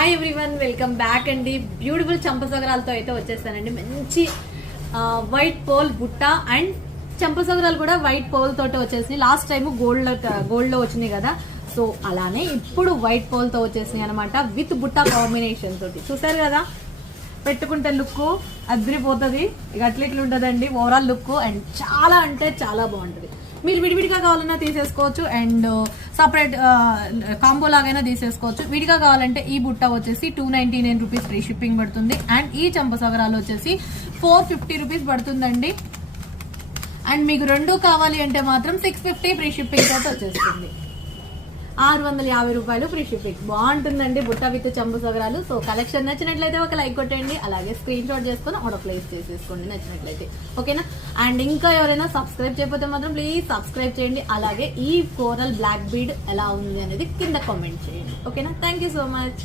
Hi everyone, welcome back అండి. Beautiful చంపసగరాలతో అయితే వచ్చేసానండి. మంచి వైట్ పోల్ బుట్ట అండ్ చంపసగరాలు కూడా వైట్ పోల్ తోటి వచ్చేసినాయి. లాస్ట్ టైం గోల్డ్ లో వచ్చినాయి కదా, సో అలానే ఇప్పుడు వైట్ పోల్ తో వచ్చేసినాయి అనమాట. విత్ బుట్ట కాంబినేషన్ తోటి చూసారు కదా, పెట్టుకుంటే లుక్ అదిరిపోతుంది. ఇక అట్లా ఇట్లా ఉంటుందండి ఓవరాల్ లుక్. అండ్ చాలా అంటే చాలా బాగుంటుంది. మీరు విడివిడిగా కావాలన్నా తీసేసుకోవచ్చు అండ్ సపరేట్ కాంబో లాగైనా తీసేసుకోవచ్చు. విడిగా కావాలంటే ఈ బుట్ట వచ్చేసి 299 రూపీస్ ఫ్రీ షిప్పింగ్ పడుతుంది. అండ్ ఈ చంపసగరాలు వచ్చేసి 450 రూపీస్ పడుతుందండి. అండ్ మీకు రెండు కావాలి అంటే మాత్రం 650 ఫ్రీ షిప్పింగ్ తోటి వచ్చేస్తుంది. 650 రూపాయలు ఫ్రీ షిప్పింగ్. బాగుంటుందండి బుట్ట విత్ చంపసగరాలు. సో కలెక్షన్ నచ్చినట్లయితే ఒక లైక్ కొట్టండి, అలాగే స్క్రీన్ షాట్ చేసుకుని ఆర్డర్ ప్లేస్ చేసేసుకోండి నచ్చినట్లయితే, ఓకేనా. అండ్ ఇంకా ఎవరైనా సబ్స్క్రైబ్ చేయకపోతే మాత్రం ప్లీజ్ సబ్స్క్రైబ్ చేయండి. అలాగే ఈ కోరల్ బ్లాక్ బీడ్ ఎలా ఉంది అనేది కింద కామెంట్ చేయండి, ఓకేనా. Thank you so much.